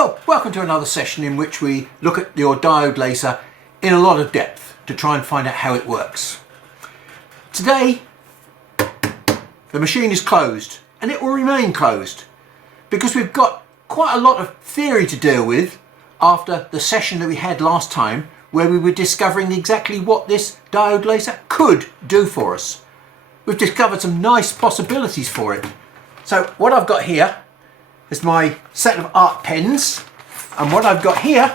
Well, welcome to another session in which we look at your diode laser in a lot of depth to try and find out how it works. Today, the machine is closed and it will remain closed because we've got quite a lot of theory to deal with after the session that we had last time where we were discovering exactly what this diode laser could do for us. We've discovered some nice possibilities for it. So what I've got here is my set of art pens, and what I've got here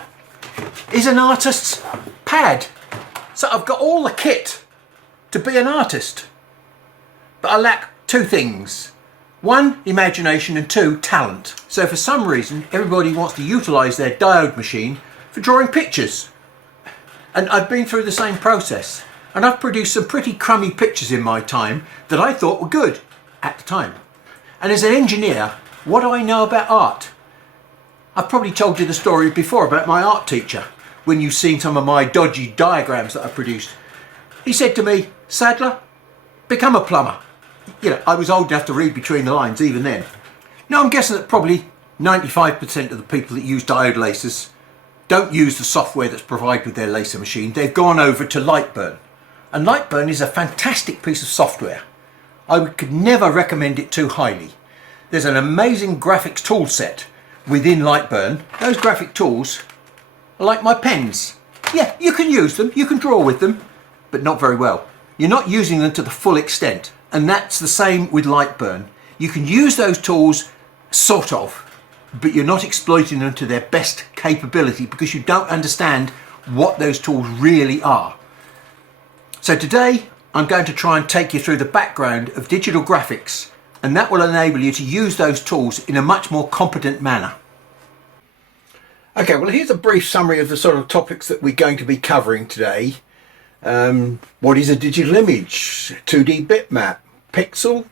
is an artist's pad. So I've got all the kit to be an artist, but I lack two things. One, imagination, and two, talent. So for some reason everybody wants to utilize their diode machine for drawing pictures, and I've been through the same process and I've produced some pretty crummy pictures in my time that I thought were good at the time. And as an engineer, what do I know about art? I've probably told you the story before about my art teacher when you've seen some of my dodgy diagrams that I produced. He said to me, "Sadler, become a plumber." You know, I was old enough to read between the lines even then. Now I'm guessing that probably 95% of the people that use diode lasers don't use the software that's provided with their laser machine. They've gone over to LIGhtburn. And LIGhtburn is a fantastic piece of software. I could never recommend it too highly. There's an amazing graphics tool set within LIGhtburn. Those graphic tools are like my pens. Yeah, you can use them, you can draw with them, but not very well. You're not using them to the full extent. And that's the same with LIGhtburn. You can use those tools, sort of, but you're not exploiting them to their best capability because you don't understand what those tools really are. So today, I'm going to try and take you through the background of digital graphics, and that will enable you to use those tools in a much more competent manner. Okay, well here's a brief summary of the sort of topics that we're going to be covering today. What is a digital image? 2D bitmap? Pixel?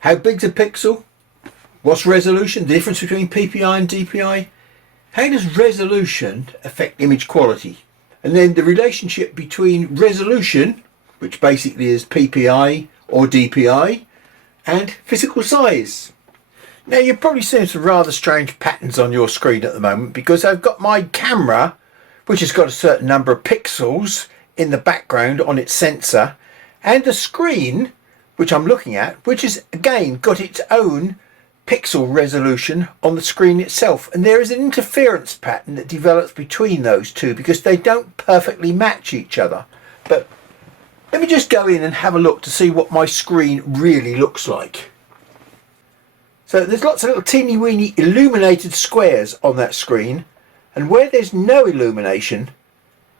How big's a pixel? What's resolution? The difference between PPI and DPI? How does resolution affect image quality? And then the relationship between resolution, which basically is PPI or DPI, and physical size. Now you're probably seeing some rather strange patterns on your screen at the moment because I've got my camera, which has got a certain number of pixels in the background on its sensor, and the screen, which I'm looking at, which has again got its own pixel resolution on the screen itself. And there is an interference pattern that develops between those two because they don't perfectly match each other. But let me just go in and have a look to see what my screen really looks like. So there's lots of little teeny weeny illuminated squares on that screen, and where there's no illumination,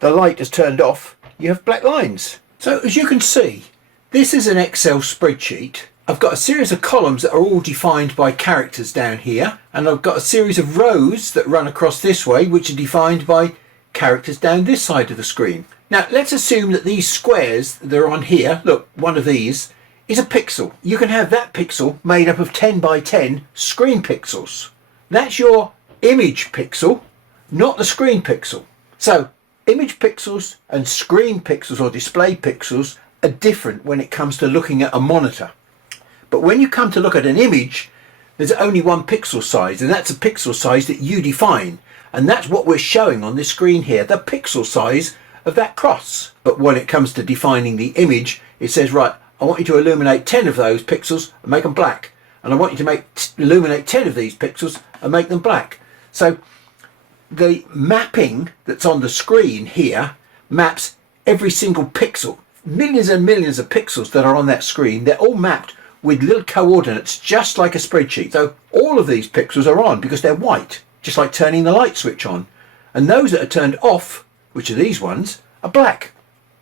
the light is turned off, you have black lines. So as you can see, this is an Excel spreadsheet. I've got a series of columns that are all defined by characters down here, and I've got a series of rows that run across this way which are defined by characters down this side of the screen. Now let's assume that these squares that are on here, look, one of these is a pixel. You can have that pixel made up of 10 by 10 screen pixels. That's your image pixel, not the screen pixel. So image pixels and screen pixels or display pixels are different when it comes to looking at a monitor. But when you come to look at an image, there's only one pixel size, and that's a pixel size that you define. And that's what we're showing on this screen here, the pixel size of that cross. But when it comes to defining the image, it says, right, I want you to illuminate 10 of those pixels and make them black. And I want you to illuminate 10 of these pixels and make them black. So the mapping that's on the screen here maps every single pixel. Millions and millions of pixels that are on that screen, they're all mapped with little coordinates just like a spreadsheet. So all of these pixels are on because they're white, just like turning the light switch on. And those that are turned off, which are these ones, are black.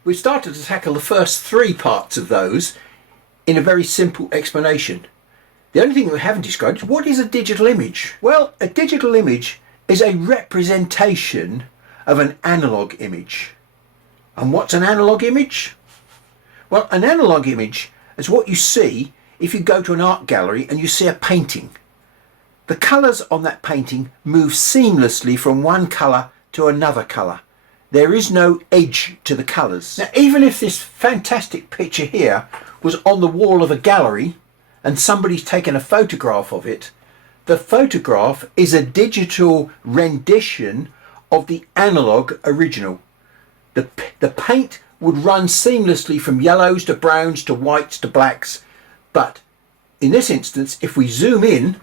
We've started to tackle the first three parts of those in a very simple explanation. The only thing we haven't described is what is a digital image? Well, a digital image is a representation of an analog image. And what's an analog image? Well, an analog image is what you see if you go to an art gallery and you see a painting. The colours on that painting move seamlessly from one colour to another colour. There is no edge to the colours. Now, even if this fantastic picture here was on the wall of a gallery and somebody's taken a photograph of it, the photograph is a digital rendition of the analog original. The paint would run seamlessly from yellows to browns to whites to blacks, but in this instance, if we zoom in,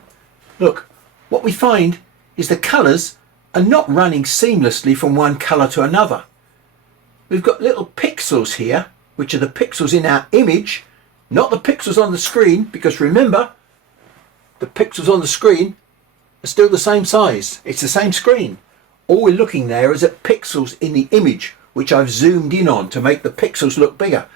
look, what we find is the colours are not running seamlessly from one colour to another. We've got little pixels here, which are the pixels in our image, not the pixels on the screen, because remember, the pixels on the screen are still the same size. It's the same screen. All we're looking there is at pixels in the image, which I've zoomed in on to make the pixels look bigger.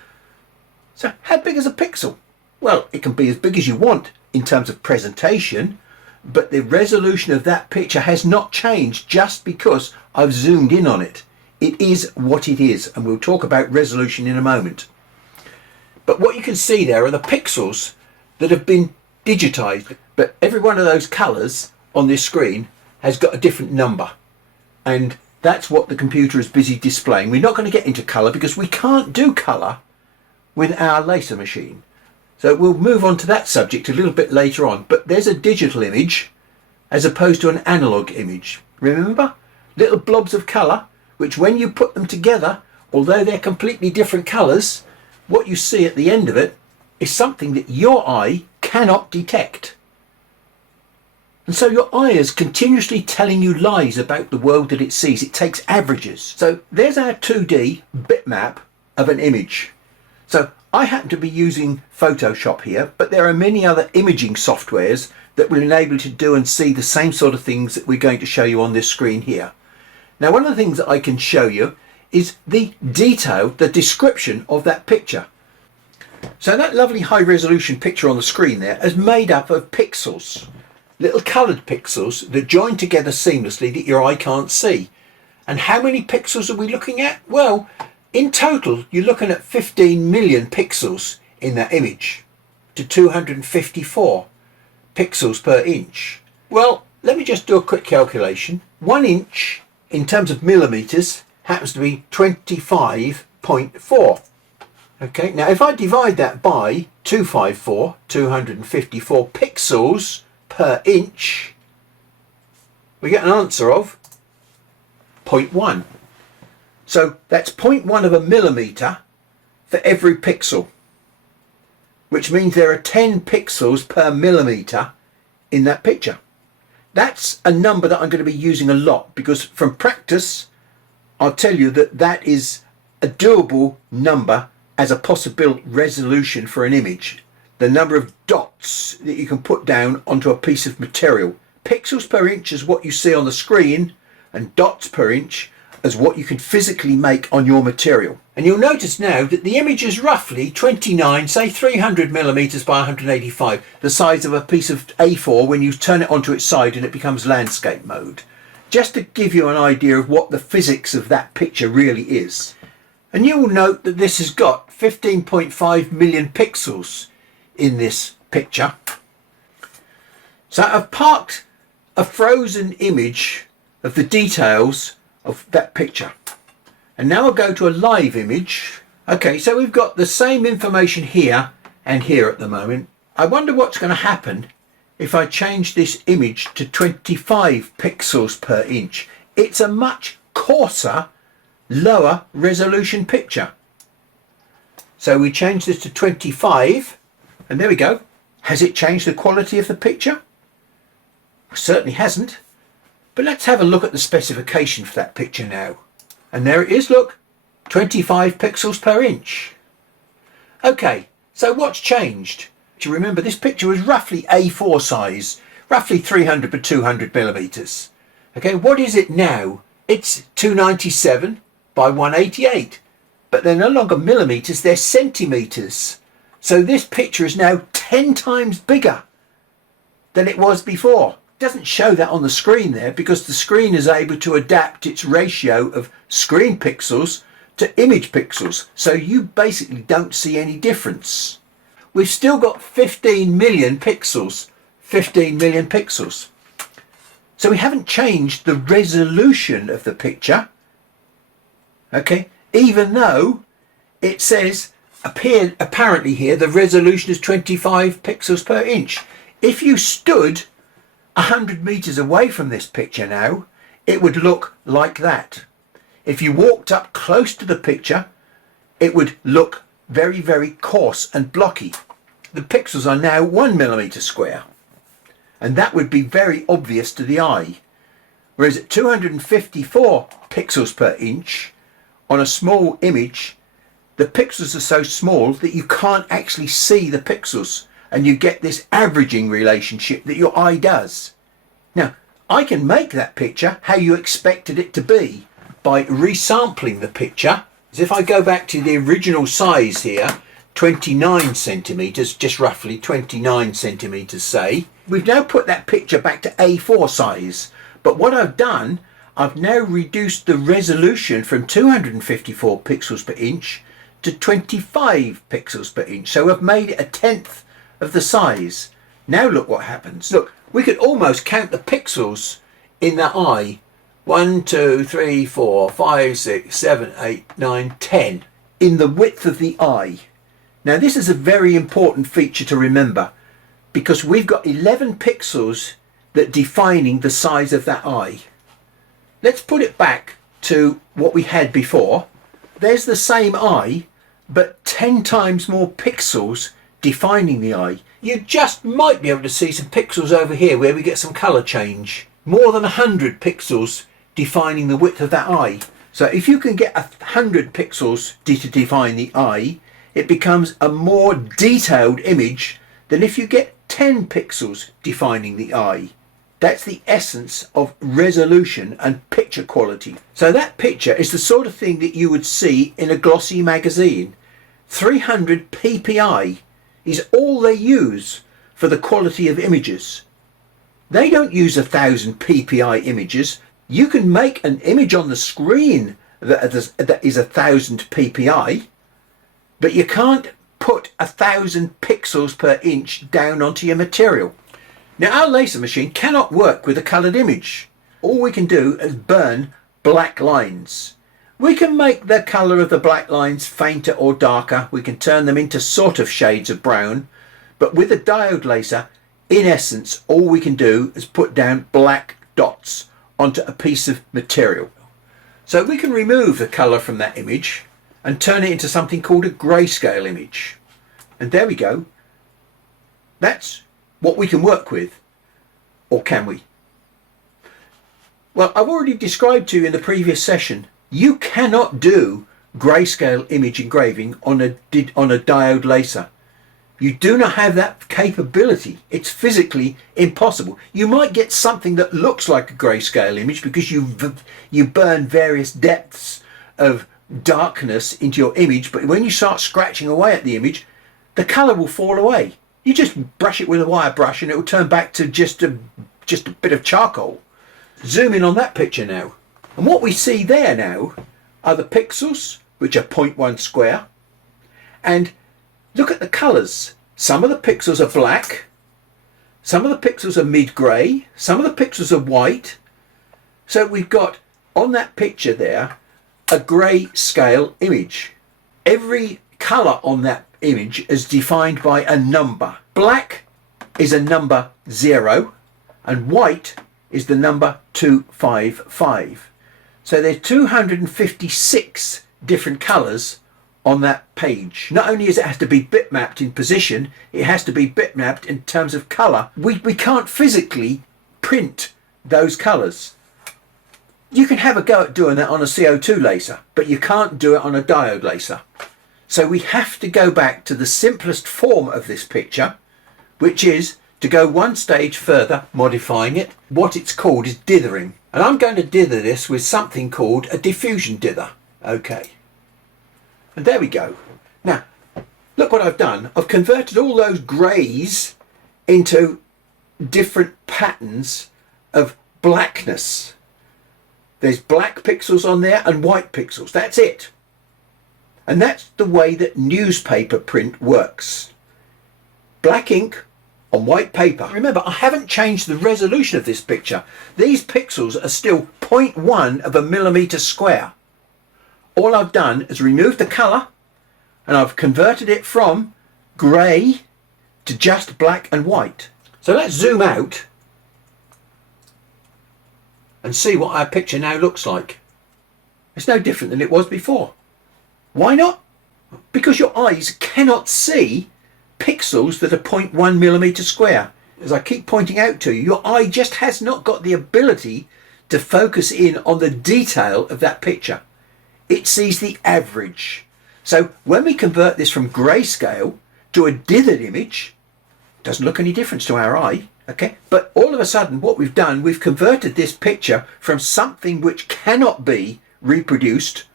So how big is a pixel? Well, it can be as big as you want in terms of presentation, but the resolution of that picture has not changed just because I've zoomed in on it. It is what it is, and we'll talk about resolution in a moment. But what you can see there are the pixels that have been digitized, but every one of those colors on this screen has got a different number, and that's what the computer is busy displaying. We're not going to get into color because we can't do color with our laser machine, so we'll move on to that subject a little bit later on. But there's a digital image as opposed to an analog image. Remember, little blobs of color, which when you put them together, although they're completely different colors, what you see at the end of it is something that your eye cannot detect. And so your eye is continuously telling you lies about the world that it sees. It takes averages. So there's our 2D bitmap of an image. So I happen to be using Photoshop here, but there are many other imaging softwares that will enable you to do and see the same sort of things that we're going to show you on this screen here. Now, one of the things that I can show you is the detail, the description of that picture. So that lovely high resolution picture on the screen there is made up of pixels, little coloured pixels that join together seamlessly that your eye can't see. And how many pixels are we looking at? Well, in total, you're looking at 15 million pixels in that image to 254 pixels per inch. Well, let me just do a quick calculation. 1 inch in terms of millimeters happens to be 25.4. Okay, now if I divide that by 254 pixels per inch, we get an answer of 0.1. So that's 0.1 of a millimeter for every pixel, which means there are 10 pixels per millimeter in that picture. That's a number that I'm going to be using a lot, because from practice I'll tell you that that is a doable number as a possible resolution for an image. The number of dots that you can put down onto a piece of material. Pixels per inch is what you see on the screen, and dots per inch is what you can physically make on your material. And you'll notice now that the image is roughly 29, say 300 millimeters by 185, the size of a piece of A4 when you turn it onto its side and it becomes landscape mode. Just to give you an idea of what the physics of that picture really is. And you will note that this has got 15.5 million pixels in this picture. So I've parked a frozen image of the details of that picture, and now I'll go to a live image. Okay, so we've got the same information here and here at the moment. I wonder what's going to happen if I change this image to 25 pixels per inch. It's a much coarser, lower resolution picture. So we change this to 25, and there we go. Has it changed the quality of the picture? It certainly hasn't. But let's have a look at the specification for that picture now. And there it is, look, 25 pixels per inch. Okay, so what's changed? Do you remember this picture was roughly A4 size, roughly 300 by 200 millimeters. Okay, what is it now? It's 297 by 188. But they're no longer millimeters, they're centimeters. So this picture is now 10 times bigger than it was before. It doesn't show that on the screen there because the screen is able to adapt its ratio of screen pixels to image pixels. So you basically don't see any difference. We've still got 15 million pixels. 15 million pixels. So we haven't changed the resolution of the picture. Okay, even though it says apparently here the resolution is 25 pixels per inch. If you stood 100 meters away from this picture now, it would look like that. If you walked up close to the picture, it would look very, very coarse and blocky. The pixels are now 1 millimeter square, and that would be very obvious to the eye. Whereas at 254 pixels per inch on a small image, the pixels are so small that you can't actually see the pixels, and you get this averaging relationship that your eye does. Now, I can make that picture how you expected it to be by resampling the picture. As if I go back to the original size here, 29 centimeters, just roughly 29 centimeters say. We've now put that picture back to A4 size, but what I've done, I've now reduced the resolution from 254 pixels per inch to 25 pixels per inch. So I've made it a tenth of the size. Now look what happens. Look, we could almost count the pixels in that eye. 1, 2, 3, 4, 5, 6, 7, 8, 9, 10 in the width of the eye. Now this is a very important feature to remember, because we've got 11 pixels that defining the size of that eye. Let's put it back to what we had before. There's the same eye, but 10 times more pixels defining the eye. You just might be able to see some pixels over here where we get some color change. More than 100 pixels defining the width of that eye. So if you can get 100 pixels to define the eye, it becomes a more detailed image than if you get 10 pixels defining the eye. That's the essence of resolution and picture quality. So that picture is the sort of thing that you would see in a glossy magazine. 300 ppi is all they use for the quality of images. They don't use 1000 ppi images. You can make an image on the screen that is 1000 ppi, but you can't put 1000 pixels per inch down onto your material. Now our laser machine cannot work with a coloured image. All we can do is burn black lines. We can make the colour of the black lines fainter or darker. We can turn them into sort of shades of brown. But with a diode laser, in essence, all we can do is put down black dots onto a piece of material. So we can remove the colour from that image and turn it into something called a grayscale image. And there we go. That's what we can work with. Or can we? Well, I've already described to you in the previous session, you cannot do grayscale image engraving on a diode laser. You do not have that capability. It's physically impossible. You might get something that looks like a grayscale image because you burn various depths of darkness into your image, but when you start scratching away at the image, the colour will fall away. You just brush it with a wire brush and it will turn back to just a bit of charcoal. Zoom in on that picture now. And what we see there now are the pixels, which are 0.1 square. And look at the colours. Some of the pixels are black. Some of the pixels are mid-grey. Some of the pixels are white. So we've got, on that picture there, a grey scale image. Every colour on that image is defined by a number. Black is a number 0 and white is the number 255. So there's 256 different colours on that page. Not only does it have to be bitmapped in position, it has to be bitmapped in terms of colour. We can't physically print those colours. You can have a go at doing that on a CO2 laser, but you can't do it on a diode laser. So we have to go back to the simplest form of this picture, which is to go one stage further, modifying it. What it's called is dithering. And I'm going to dither this with something called a diffusion dither. Okay. And there we go. Now, look what I've done. I've converted all those greys into different patterns of blackness. There's black pixels on there and white pixels. That's it. And that's the way that newspaper print works. Black ink on white paper. Remember, I haven't changed the resolution of this picture. These pixels are still 0.1 of a millimetre square. All I've done is removed the colour and I've converted it from grey to just black and white. So let's zoom out and see what our picture now looks like. It's no different than it was before. Why not? Because your eyes cannot see pixels that are 0.1 millimeter square. As I keep pointing out to you, your eye just has not got the ability to focus in on the detail of that picture. It sees the average. So when we convert this from grayscale to a dithered image, it doesn't look any different to our eye, okay? But all of a sudden what we've done, we've converted this picture from something which cannot be reproduced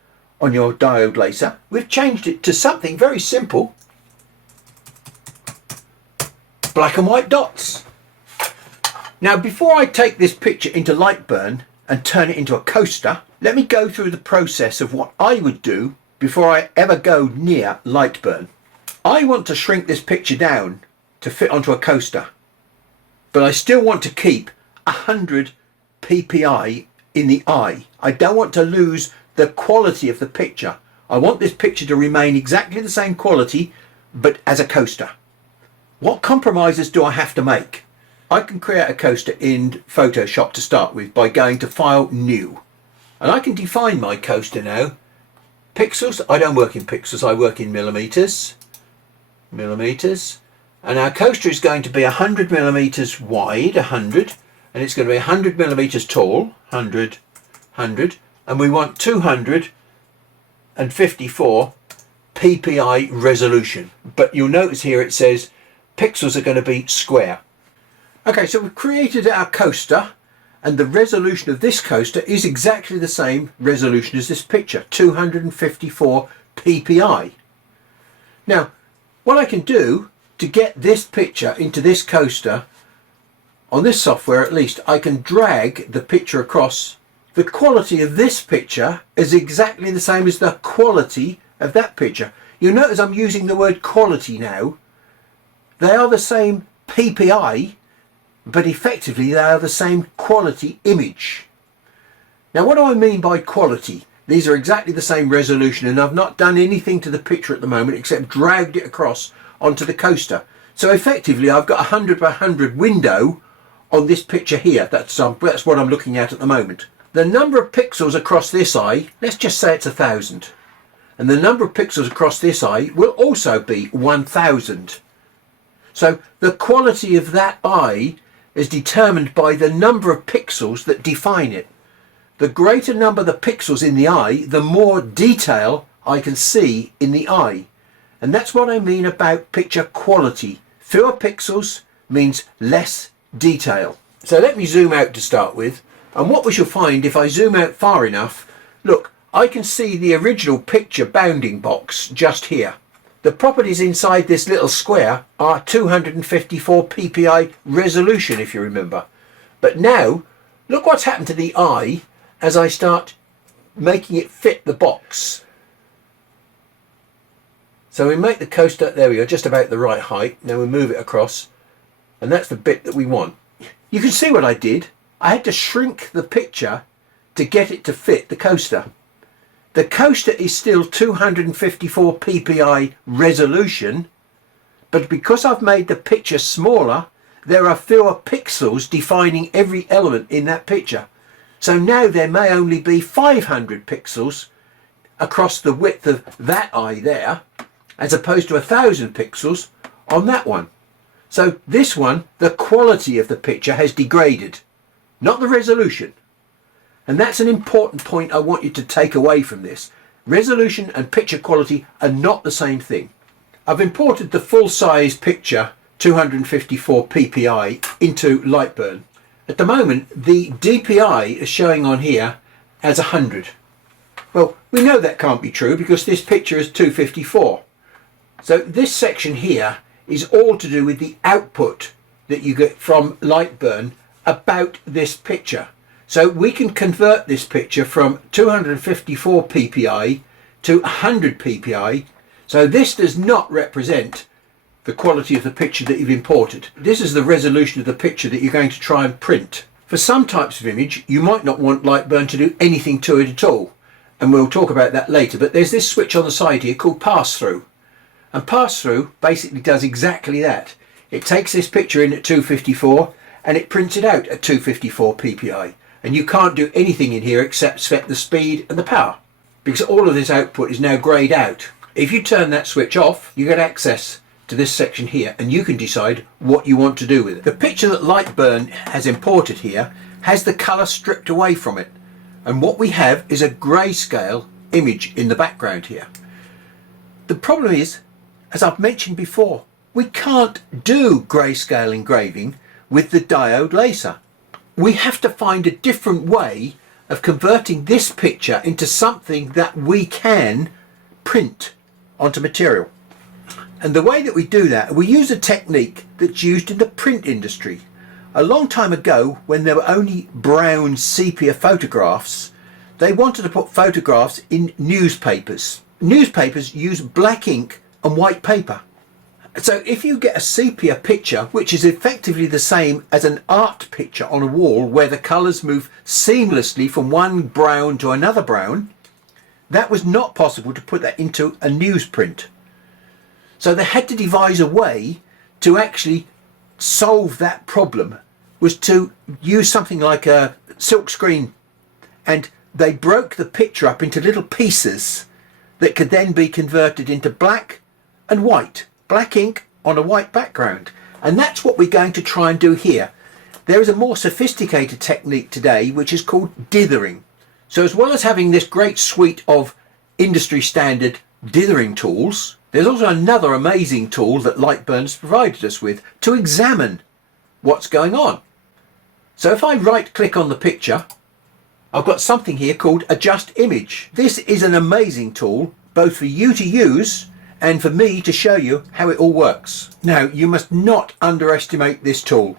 on your diode laser. We've changed it to something very simple. Black and white dots. Now before I take this picture into LIGHTburn and turn it into a coaster, let me go through the process of what I would do before I ever go near LIGHTburn. I want to shrink this picture down to fit onto a coaster, but I still want to keep 100 ppi in the eye. I don't want to lose the quality of the picture. I want this picture to remain exactly the same quality, but as a coaster. What compromises do I have to make? I can create a coaster in Photoshop to start with by going to File, New. And I can define my coaster now. Pixels, I don't work in pixels, I work in millimeters. Millimeters. And our coaster is going to be 100 millimeters wide, 100. And it's going to be 100 millimeters tall, 100, 100. And we want 254 ppi resolution. But you'll notice here it says pixels are going to be square. Okay, so we've created our coaster, and the resolution of this coaster is exactly the same resolution as this picture, 254 ppi. Now, what I can do to get this picture into this coaster, on this software at least, I can drag the picture across. The quality of this picture is exactly the same as the quality of that picture. You'll notice I'm using the word quality now. They are the same ppi, but effectively they are the same quality image. Now what do I mean by quality? These are exactly the same resolution, and I've not done anything to the picture at the moment except dragged it across onto the coaster. So effectively I've got a 100 by 100 window on this picture here. That's what I'm looking at the moment. The number of pixels across this eye, let's just say it's 1,000. And the number of pixels across this eye will also be 1,000. So the quality of that eye is determined by the number of pixels that define it. The greater number the pixels in the eye, the more detail I can see in the eye. And that's what I mean about picture quality. Fewer pixels means less detail. So let me zoom out to start with. And what we shall find if I zoom out far enough, look, I can see the original picture bounding box just here. The properties inside this little square are 254 ppi resolution, if you remember. But now, look what's happened to the eye as I start making it fit the box. So we make the coaster, there we go, just about the right height. Now we move it across, and that's the bit that we want. You can see what I did. I had to shrink the picture to get it to fit the coaster. The coaster is still 254 ppi resolution, but because I've made the picture smaller, there are fewer pixels defining every element in that picture. So now there may only be 500 pixels across the width of that eye there, as opposed to 1,000 pixels on that one. So this one, the quality of the picture has degraded, not the resolution. And that's an important point I want you to take away from this. Resolution and picture quality are not the same thing. I've imported the full-size picture 254 ppi into LIGHTburn. At the moment, the DPI is showing on here as 100. Well, we know that can't be true because this picture is 254. So this section here is all to do with the output that you get from LIGHTburn about this picture. So we can convert this picture from 254 ppi to 100 ppi. So this does not represent the quality of the picture that you've imported. This is the resolution of the picture that you're going to try and print. For some types of image, you might not want LIGHTburn to do anything to it at all. And we'll talk about that later. But there's this switch on the side here called pass-through. And pass-through basically does exactly that. It takes this picture in at 254 and it prints it out at 254 ppi. and you can't do anything in here except set the speed and the power, because all of this output is now greyed out. If you turn that switch off, you get access to this section here, and you can decide what you want to do with it. The picture that LIGHTburn has imported here has the colour stripped away from it, and what we have is a grayscale image in the background here. The problem is, as I've mentioned before, we can't do grayscale engraving with the diode laser. We have to find a different way of converting this picture into something that we can print onto material. And the way that we do that, we use a technique that's used in the print industry. A long time ago, when there were only brown sepia photographs, they wanted to put photographs in newspapers. Newspapers use black ink and white paper. So if you get a sepia picture, which is effectively the same as an art picture on a wall where the colours move seamlessly from one brown to another brown, that was not possible to put that into a newsprint. So they had to devise a way to actually solve that problem, was to use something like a silk screen, and they broke the picture up into little pieces that could then be converted into black and white. Black ink on a white background, and that's what we're going to try and do here. There is a more sophisticated technique today which is called dithering. So as well as having this great suite of industry standard dithering tools, there's also another amazing tool that LIGHTburn has provided us with to examine what's going on. So if I right click on the picture, I've got something here called adjust image. This is an amazing tool both for you to use and for me to show you how it all works. Now, you must not underestimate this tool.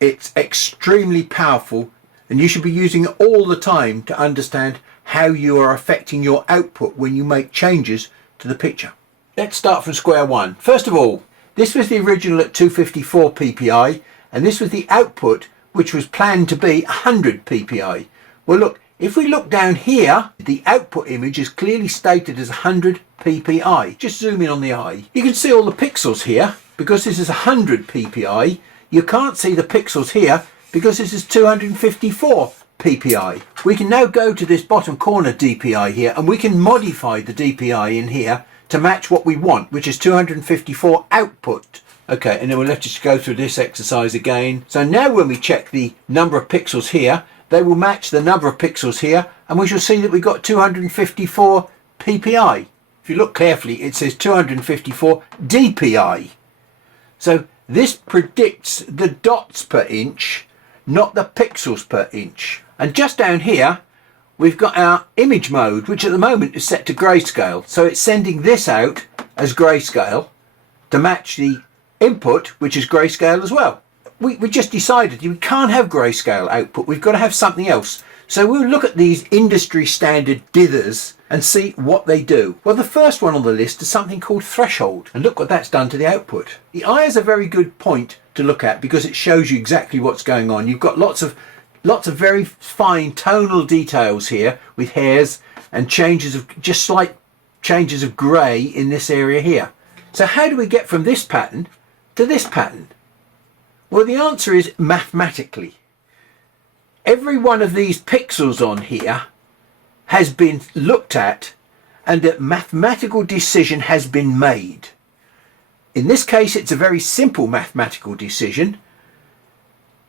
It's extremely powerful, and you should be using it all the time to understand how you are affecting your output when you make changes to the picture. Let's start from square one. First of all, this was the original at 254 ppi, and this was the output which was planned to be 100 ppi. Well look, if we look down here, the output image is clearly stated as 100 ppi. Just zoom in on the eye. You can see all the pixels here because this is 100 ppi. You can't see the pixels here because this is 254 ppi. We can now go to this bottom corner DPI here, and we can modify the DPI in here to match what we want, which is 254 output. Okay, and then we'll have to go through this exercise again. So now when we check the number of pixels here, they will match the number of pixels here, and we shall see that we've got 254 ppi. If you look carefully, it says 254 dpi. So this predicts the dots per inch, not the pixels per inch. And just down here, we've got our image mode, which at the moment is set to grayscale. So it's sending this out as grayscale to match the input, which is grayscale as well. We just decided we can't have grayscale output. We've got to have something else. So we'll look at these industry standard dithers and see what they do. Well, the first one on the list is something called threshold, and look what that's done to the output. The eye is a very good point to look at because it shows you exactly what's going on. You've got lots of very fine tonal details here with hairs and changes of just slight changes of grey in this area here. So how do we get from this pattern to this pattern? Well, the answer is mathematically. Every one of these pixels on here has been looked at and a mathematical decision has been made. In this case, it's a very simple mathematical decision.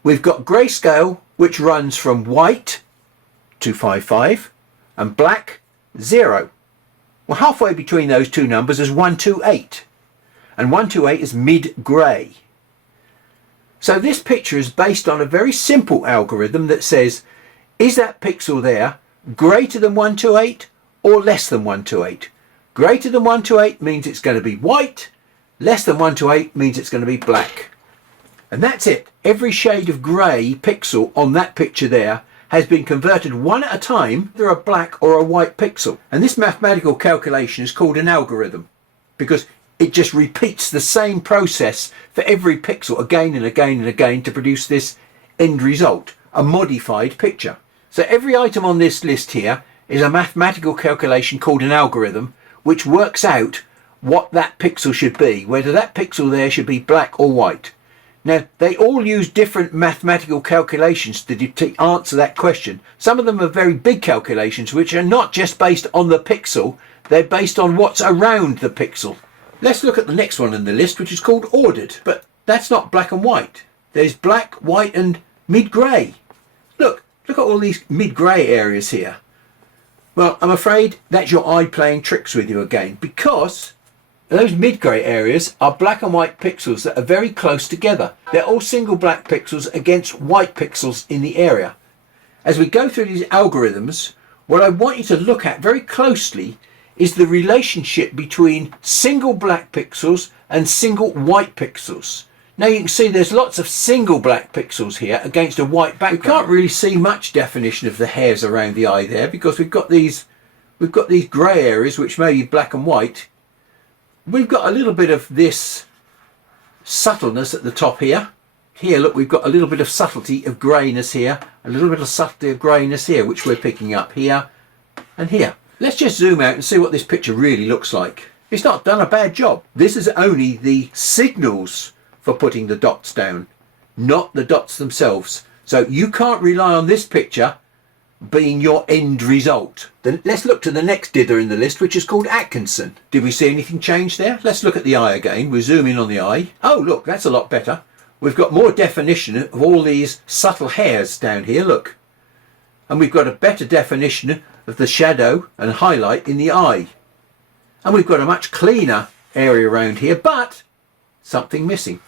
We've got grayscale, which runs from white, 255, and black, 0. Well, halfway between those two numbers is 128, and 128 is mid-grey. So this picture is based on a very simple algorithm that says, is that pixel there greater than 128 or less than 128? Greater than 128 means it's going to be white, less than 128 means it's going to be black. And that's it. Every shade of grey pixel on that picture there has been converted one at a time, either a black or a white pixel. And this mathematical calculation is called an algorithm because it just repeats the same process for every pixel again and again and again to produce this end result, a modified picture. So every item on this list here is a mathematical calculation called an algorithm, which works out what that pixel should be, whether that pixel there should be black or white. Now, they all use different mathematical calculations to answer that question. Some of them are very big calculations, which are not just based on the pixel, they're based on what's around the pixel. Let's look at the next one in the list, which is called ordered. But that's not black and white. There's black, white and mid-grey. Look at all these mid-grey areas here. Well, I'm afraid that's your eye playing tricks with you again, because those mid-grey areas are black and white pixels that are very close together. They're all single black pixels against white pixels in the area. As we go through these algorithms, what I want you to look at very closely is the relationship between single black pixels and single white pixels. Now you can see there's lots of single black pixels here against a white background. We can't really see much definition of the hairs around the eye there, because we've got these grey areas which may be black and white. We've got a little bit of this subtleness at the top here. Here, look, we've got a little bit of subtlety of greyness here, a little bit of subtlety of greyness here, which we're picking up here and here. Let's just zoom out and see what this picture really looks like. It's not done a bad job. This is only the signals for putting the dots down, not the dots themselves. So you can't rely on this picture being your end result. Then let's look to the next dither in the list, which is called Atkinson. Did we see anything change there? Let's look at the eye again. We zoom in on the eye. Oh, look, that's a lot better. We've got more definition of all these subtle hairs down here, look. And we've got a better definition of the shadow and highlight in the eye. And we've got a much cleaner area around here, but something missing.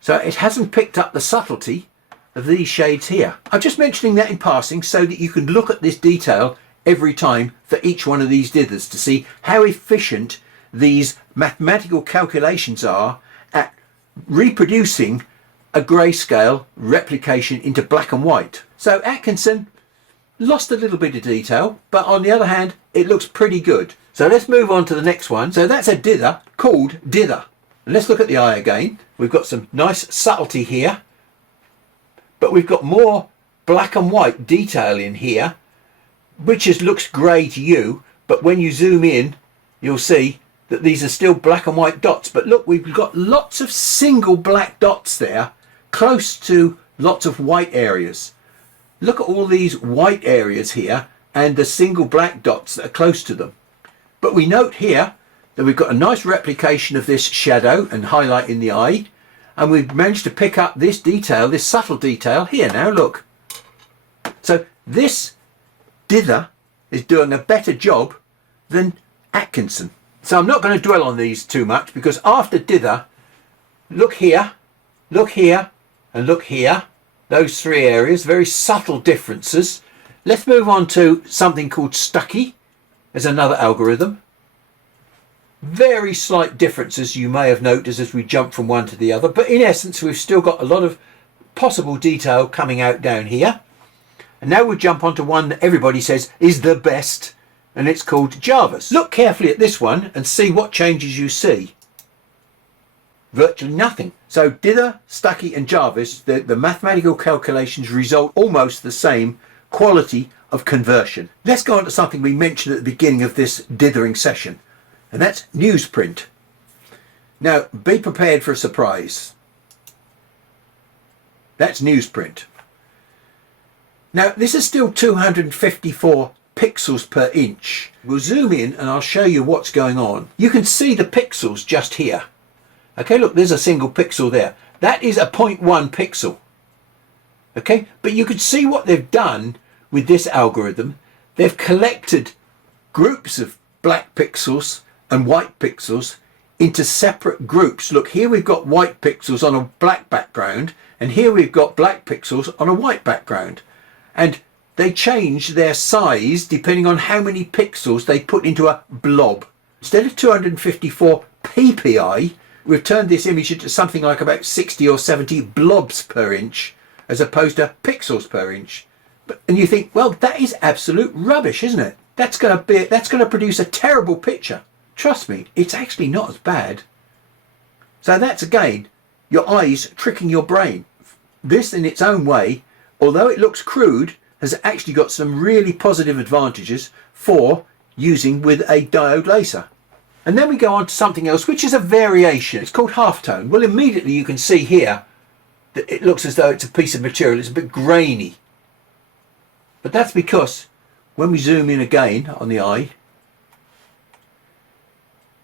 So it hasn't picked up the subtlety of these shades here. I'm just mentioning that in passing so that you can look at this detail every time for each one of these dithers to see how efficient these mathematical calculations are at reproducing a grayscale replication into black and white. So Atkinson lost a little bit of detail, but on the other hand, it looks pretty good. So let's move on to the next one. So that's a dither called dither. And let's look at the eye again. We've got some nice subtlety here, but we've got more black and white detail in here, which looks grey to you, but when you zoom in, you'll see that these are still black and white dots. But look, we've got lots of single black dots there, close to lots of white areas. Look at all these white areas here and the single black dots that are close to them. But we note here that we've got a nice replication of this shadow and highlight in the eye, and we've managed to pick up this detail, this subtle detail here now, look. So this dither is doing a better job than Atkinson. So I'm not going to dwell on these too much, because after dither, look here, and look here. Those three areas, very subtle differences. Let's move on to something called Stucky as another algorithm. Very slight differences you may have noticed as we jump from one to the other, but in essence we've still got a lot of possible detail coming out down here. And now we'll jump onto one that everybody says is the best, and it's called Jarvis. Look carefully at this one and see what changes you see. Virtually nothing. So dither, Stucky and Jarvis, the mathematical calculations result almost the same quality of conversion. Let's go on to something we mentioned at the beginning of this dithering session, and that's newsprint. Now be prepared for a surprise. That's newsprint. Now this is still 254 pixels per inch. We'll zoom in and I'll show you what's going on. You can see the pixels just here. Okay, look, there's a single pixel there. That is a 0.1 pixel. Okay, but you can see what they've done with this algorithm. They've collected groups of black pixels and white pixels into separate groups. Look, here we've got white pixels on a black background, and here we've got black pixels on a white background. And they change their size depending on how many pixels they put into a blob. Instead of 254 ppi, we've turned this image into something like about 60 or 70 blobs per inch as opposed to pixels per inch. And you think, well, that is absolute rubbish, isn't it? That's going to produce a terrible picture. Trust me, it's actually not as bad. So that's again your eyes tricking your brain. This in its own way, although it looks crude, has actually got some really positive advantages for using with a diode laser. And then we go on to something else, which is a variation. It's called halftone. Well, immediately you can see here that it looks as though it's a piece of material. It's a bit grainy. But that's because when we zoom in again on the eye,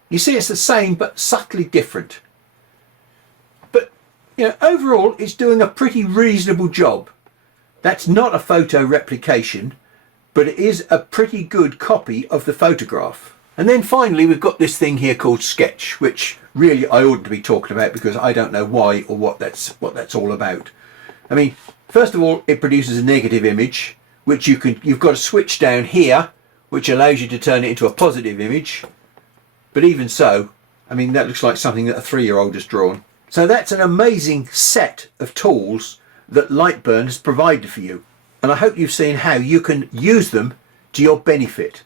you see it's the same but subtly different. But overall it's doing a pretty reasonable job. That's not a photo replication, but it is a pretty good copy of the photograph. And then finally we've got this thing here called sketch, which really I oughtn't to be talking about because I don't know why or what that's all about. I mean, first of all, it produces a negative image, which you've got a switch down here, which allows you to turn it into a positive image. But even so, I mean, that looks like something that a 3-year-old has drawn. So that's an amazing set of tools that LIGhtburn has provided for you. And I hope you've seen how you can use them to your benefit.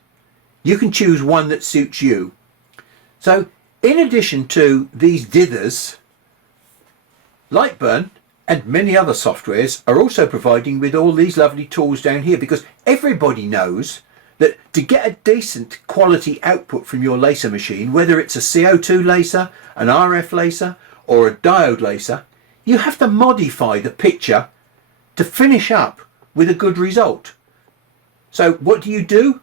You can choose one that suits you. So in addition to these dithers, LIGhtburn and many other softwares are also providing with all these lovely tools down here, because everybody knows that to get a decent quality output from your laser machine, whether it's a CO2 laser, an RF laser or a diode laser, you have to modify the picture to finish up with a good result. So what do?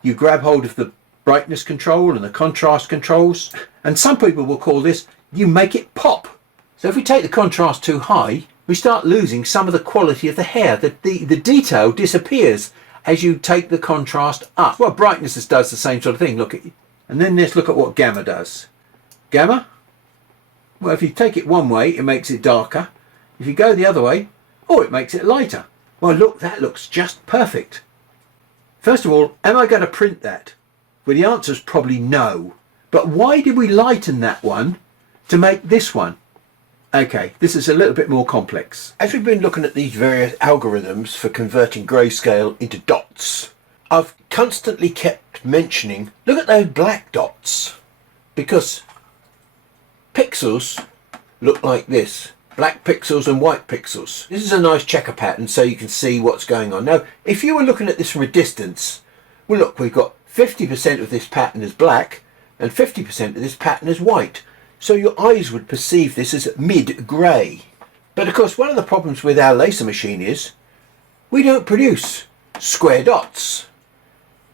You grab hold of the brightness control and the contrast controls, and some people will call this, you make it pop. So if we take the contrast too high, we start losing some of the quality of the hair. The detail disappears as you take the contrast up. Well, brightness does the same sort of thing. Look at, and then let's look at what gamma does. Gamma, well, if you take it one way, it makes it darker. If you go the other way, oh, it makes it lighter. Well, look, that looks just perfect. First of all, am I going to print that? Well, the answer is probably no. But why did we lighten that one to make this one? Okay, this is a little bit more complex. As we've been looking at these various algorithms for converting grayscale into dots, I've constantly kept mentioning, look at those black dots, because pixels look like this. Black pixels and white pixels. This is a nice checker pattern so you can see what's going on. Now, if you were looking at this from a distance, well look, we've got 50% of this pattern as black and 50% of this pattern as white. So your eyes would perceive this as mid-grey. But of course, one of the problems with our laser machine is we don't produce square dots.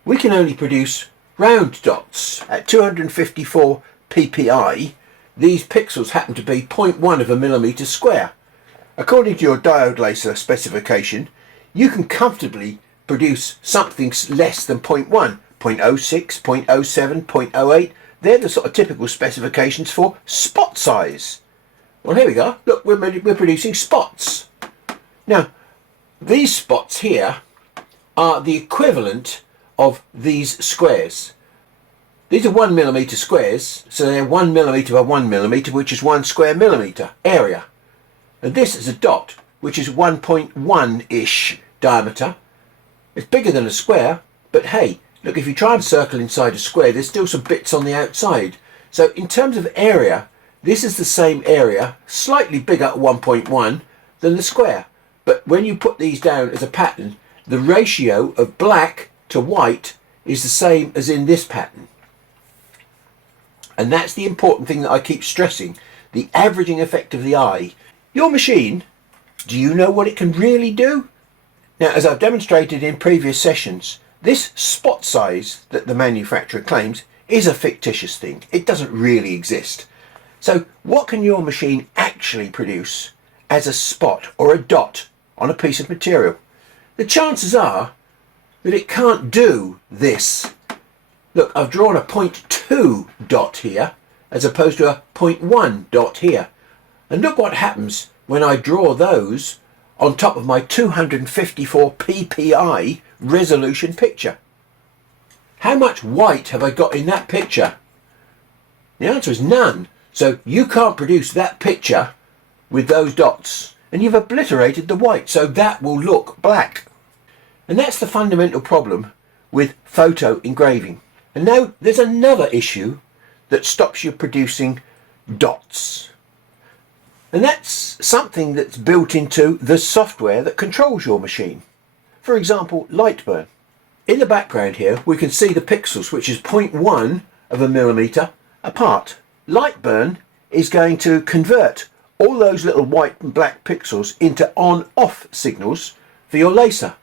We can only produce round dots. At 254 ppi, these pixels happen to be 0.1 of a millimetre square. According to your diode laser specification, you can comfortably produce something less than 0.1, 0.06, 0.07, 0.08. They're the sort of typical specifications for spot size. Well, here we go. Look, we're producing spots. Now, these spots here are the equivalent of these squares. These are 1 millimetre squares, so they're 1 millimetre by 1 millimetre, which is 1 square millimetre area. And this is a dot, which is 1.1-ish diameter. It's bigger than a square, but hey, look, if you try and circle inside a square, there's still some bits on the outside. So in terms of area, this is the same area, slightly bigger at 1.1 than the square. But when you put these down as a pattern, the ratio of black to white is the same as in this pattern. And that's the important thing that I keep stressing, the averaging effect of the eye. Your machine, do you know what it can really do? Now, as I've demonstrated in previous sessions, this spot size that the manufacturer claims is a fictitious thing. It doesn't really exist. So what can your machine actually produce as a spot or a dot on a piece of material? The chances are that it can't do this. Look, I've drawn a 0.2 dot here as opposed to a 0.1 dot here. And look what happens when I draw those on top of my 254 ppi resolution picture. How much white have I got in that picture? The answer is none. So you can't produce that picture with those dots, and you've obliterated the white, so that will look black. And that's the fundamental problem with photo engraving. And now there's another issue that stops you producing dots. And that's something that's built into the software that controls your machine. For example, LIGhtburn. In the background here, we can see the pixels, which is 0.1 of a millimetre apart. LIGHTburn is going to convert all those little white and black pixels into on-off signals for your laser.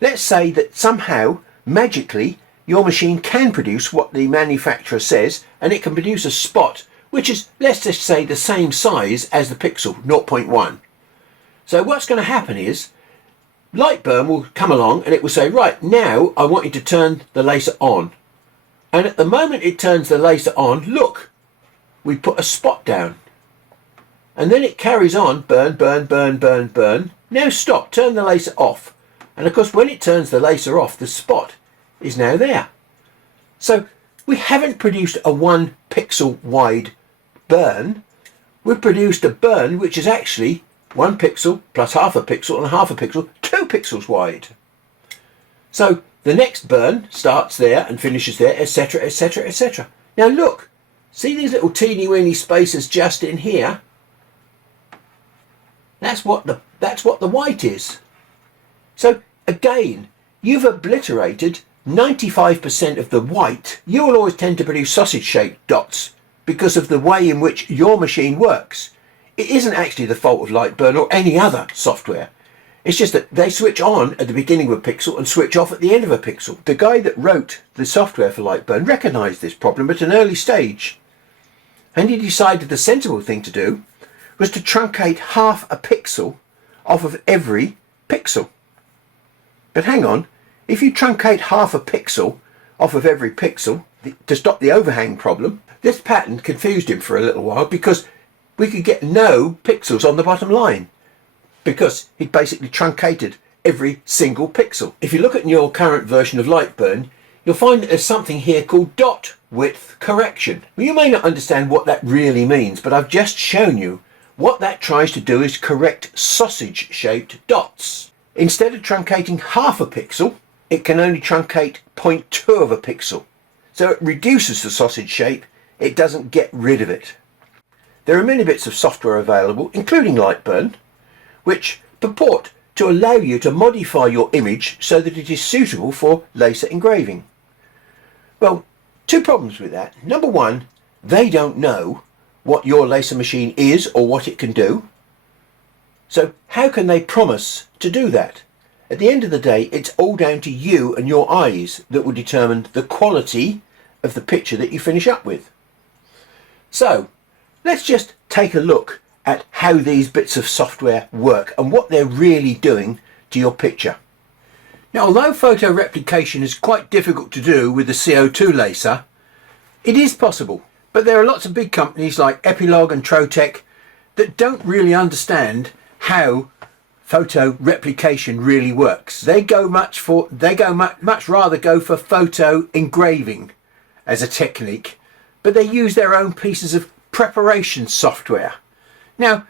Let's say that somehow, magically, your machine can produce what the manufacturer says, and it can produce a spot which is, let's just say, the same size as the pixel, 0.1. So what's going to happen is LIGHTburn will come along and it will say, right, now I want you to turn the laser on. And at the moment it turns the laser on, look, we put a spot down. And then it carries on, burn, burn, burn, burn, burn. Now stop, turn the laser off. And of course when it turns the laser off, the spot is now there. So we haven't produced a 1 pixel wide burn. We've produced a burn which is actually 1 pixel plus half a pixel and half a pixel, 2 pixels wide. So the next burn starts there and finishes there, etc, etc, etc. Now look, see these little teeny weeny spaces just in here? That's what the white is. So again, you've obliterated 95% of the white. You will always tend to produce sausage-shaped dots because of the way in which your machine works. It isn't actually the fault of LIGHTburn or any other software. It's just that they switch on at the beginning of a pixel and switch off at the end of a pixel. The guy that wrote the software for LIGHTburn recognised this problem at an early stage, and he decided the sensible thing to do was to truncate half a pixel off of every pixel. But hang on, if you truncate half a pixel off of every pixel to stop the overhang problem, this pattern confused him for a little while because we could get no pixels on the bottom line because he'd basically truncated every single pixel. If you look at your current version of LIGHTburn, you'll find that there's something here called dot width correction. Well, you may not understand what that really means, but I've just shown you what that tries to do is correct sausage-shaped dots. Instead of truncating half a pixel, it can only truncate 0.2 of a pixel. So it reduces the sausage shape, it doesn't get rid of it. There are many bits of software available, including LIGHTburn, which purport to allow you to modify your image so that it is suitable for laser engraving. Well, 2 problems with that. Number 1, they don't know what your laser machine is or what it can do. So how can they promise to do that? At the end of the day, it's all down to you and your eyes that will determine the quality of the picture that you finish up with. So let's just take a look at how these bits of software work and what they're really doing to your picture. Now, although photo replication is quite difficult to do with the CO2 laser, it is possible. But there are lots of big companies like Epilog and Trotec that don't really understand how photo replication really works. They much rather go for photo engraving as a technique, but they use their own pieces of preparation software. Now,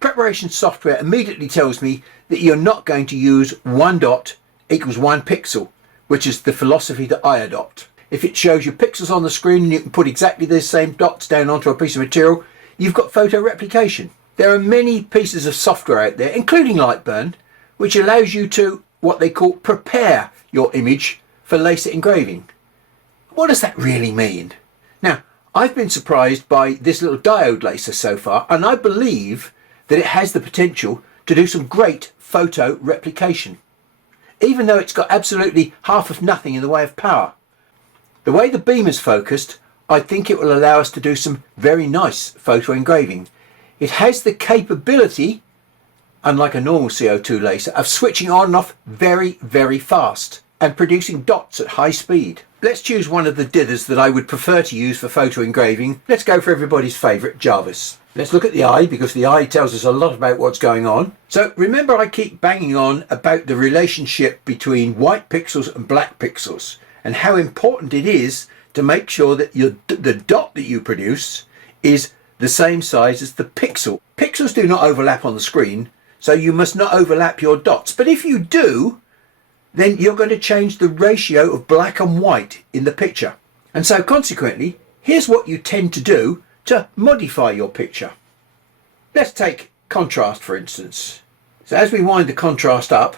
preparation software immediately tells me that you're not going to use 1 dot equals 1 pixel, which is the philosophy that I adopt. If it shows you pixels on the screen and you can put exactly the same dots down onto a piece of material, you've got photo replication. There are many pieces of software out there, including LIGHTburn, which allows you to, what they call, prepare your image for laser engraving. What does that really mean? Now, I've been surprised by this little diode laser so far, and I believe that it has the potential to do some great photo replication, even though it's got absolutely half of nothing in the way of power. The way the beam is focused, I think it will allow us to do some very nice photo engraving. It has the capability, unlike a normal CO2 laser, of switching on and off very, very fast and producing dots at high speed. Let's choose one of the dithers that I would prefer to use for photo engraving. Let's go for everybody's favourite, Jarvis. Let's look at the eye, because the eye tells us a lot about what's going on. So remember, I keep banging on about the relationship between white pixels and black pixels, and how important it is to make sure that the dot that you produce is the same size as the pixel. Pixels do not overlap on the screen, so you must not overlap your dots. But if you do, then you're going to change the ratio of black and white in the picture. And so consequently, here's what you tend to do to modify your picture. Let's take contrast, for instance. So as we wind the contrast up,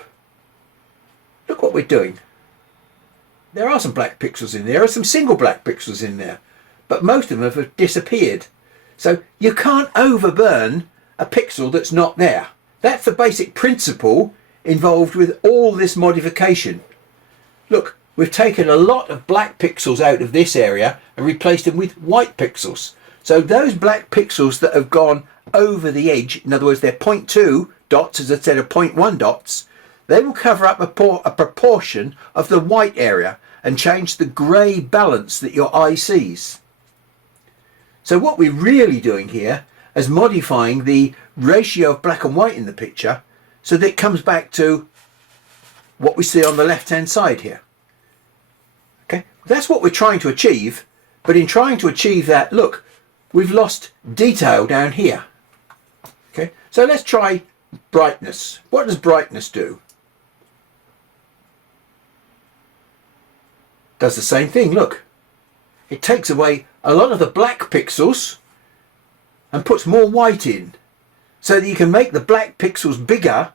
look what we're doing. There are some black pixels in there, some single black pixels in there. but most of them have disappeared. So you can't overburn a pixel that's not there. That's the basic principle involved with all this modification. Look, we've taken a lot of black pixels out of this area and replaced them with white pixels. So those black pixels that have gone over the edge, in other words they're 0.2 dots instead of 0.1 dots, they will cover up a proportion of the white area and change the grey balance that your eye sees. So what we're really doing here is modifying the ratio of black and white in the picture so that it comes back to what we see on the left hand side here. Okay, that's what we're trying to achieve, but in trying to achieve that, look, we've lost detail down here. Okay, so let's try brightness. What does brightness do? Does the same thing, look. It takes away a lot of the black pixels and puts more white in, so that you can make the black pixels bigger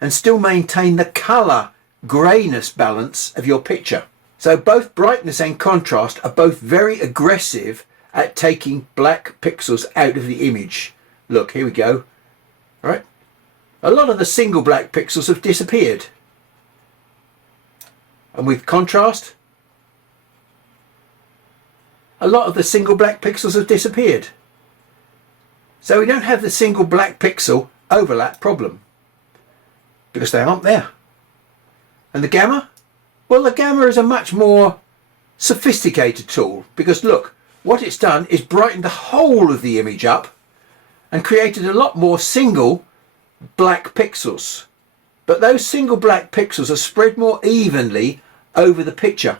and still maintain the colour greyness balance of your picture. So both brightness and contrast are both very aggressive at taking black pixels out of the image. Look, here we go. All right, a lot of the single black pixels have disappeared, and with contrast, a lot of the single black pixels have disappeared. So we don't have the single black pixel overlap problem because they aren't there. And the gamma? Well, the gamma is a much more sophisticated tool because look, what it's done is brightened the whole of the image up and created a lot more single black pixels. But those single black pixels are spread more evenly over the picture.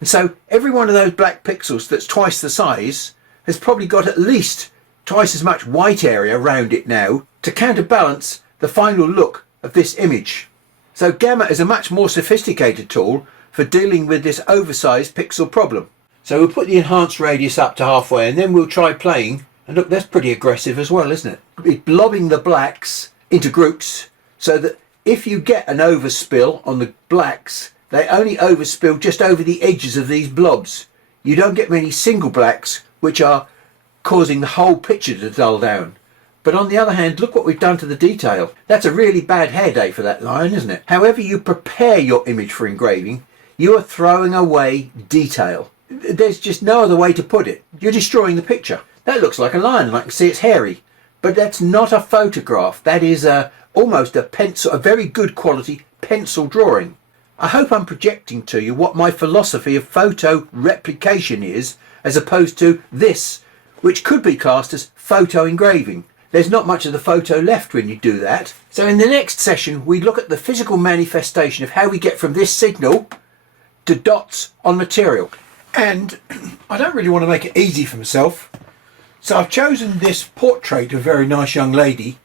And so every one of those black pixels that's twice the size has probably got at least twice as much white area around it now to counterbalance the final look of this image. So gamma is a much more sophisticated tool for dealing with this oversized pixel problem. So we'll put the enhanced radius up to halfway and then we'll try playing, and look, that's pretty aggressive as well, isn't it? It's blobbing the blacks into groups so that if you get an overspill on the blacks, they only overspill just over the edges of these blobs. You don't get many single blacks which are causing the whole picture to dull down. But on the other hand, look what we've done to the detail. That's a really bad hair day for that lion, isn't it? However you prepare your image for engraving, you are throwing away detail. There's just no other way to put it. You're destroying the picture. That looks like a lion and I can see it's hairy. But that's not a photograph. That is almost a pencil, a very good quality pencil drawing. I hope I'm projecting to you what my philosophy of photo replication is, as opposed to this, which could be classed as photo engraving. There's not much of the photo left when you do that. So in the next session, we look at the physical manifestation of how we get from this signal to dots on material. And I don't really want to make it easy for myself. So I've chosen this portrait of a very nice young lady,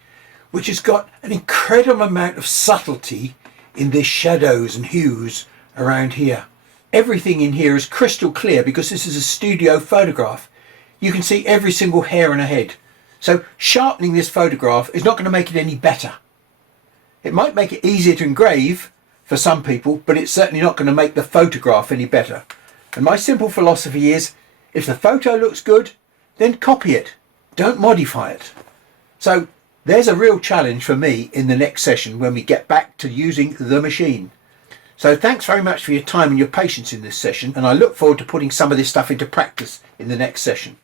which has got an incredible amount of subtlety in this shadows and hues around here. Everything in here is crystal clear because this is a studio photograph. You can see every single hair on her head. So sharpening this photograph is not going to make it any better. It might make it easier to engrave for some people, but it's certainly not going to make the photograph any better. And my simple philosophy is, if the photo looks good, then copy it. Don't modify it. So there's a real challenge for me in the next session when we get back to using the machine. So thanks very much for your time and your patience in this session, and I look forward to putting some of this stuff into practice in the next session.